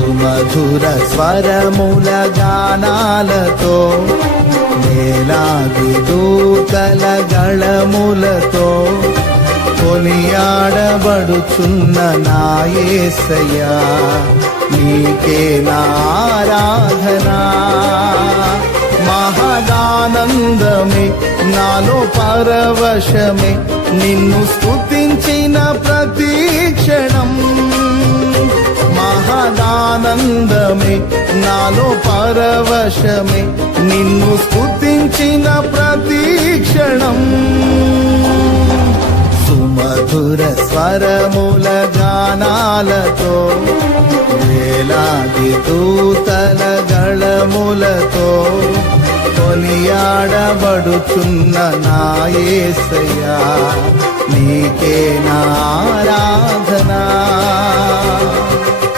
సుమధుర స్వరముల గానాలతో వేలాది దూతల గళములతో కొనియాడబడుచున్న నా యేసయ్యా నీకే నా ఆరాధనా. మహదానందమే నాలో పరవశమే నిన్ను స్తుతించిన ప్రతి క్షణం. మహదానందమే నాలో పరవశమే నిన్ను స్తుతించిన ప్రతి క్షణం. సుమధుర స్వరముల గానాలతో వేలాది దూతల గళములతో కొనియాడబడుచున్న నా యేసయ్యా నీకే నా ఆరాధనా.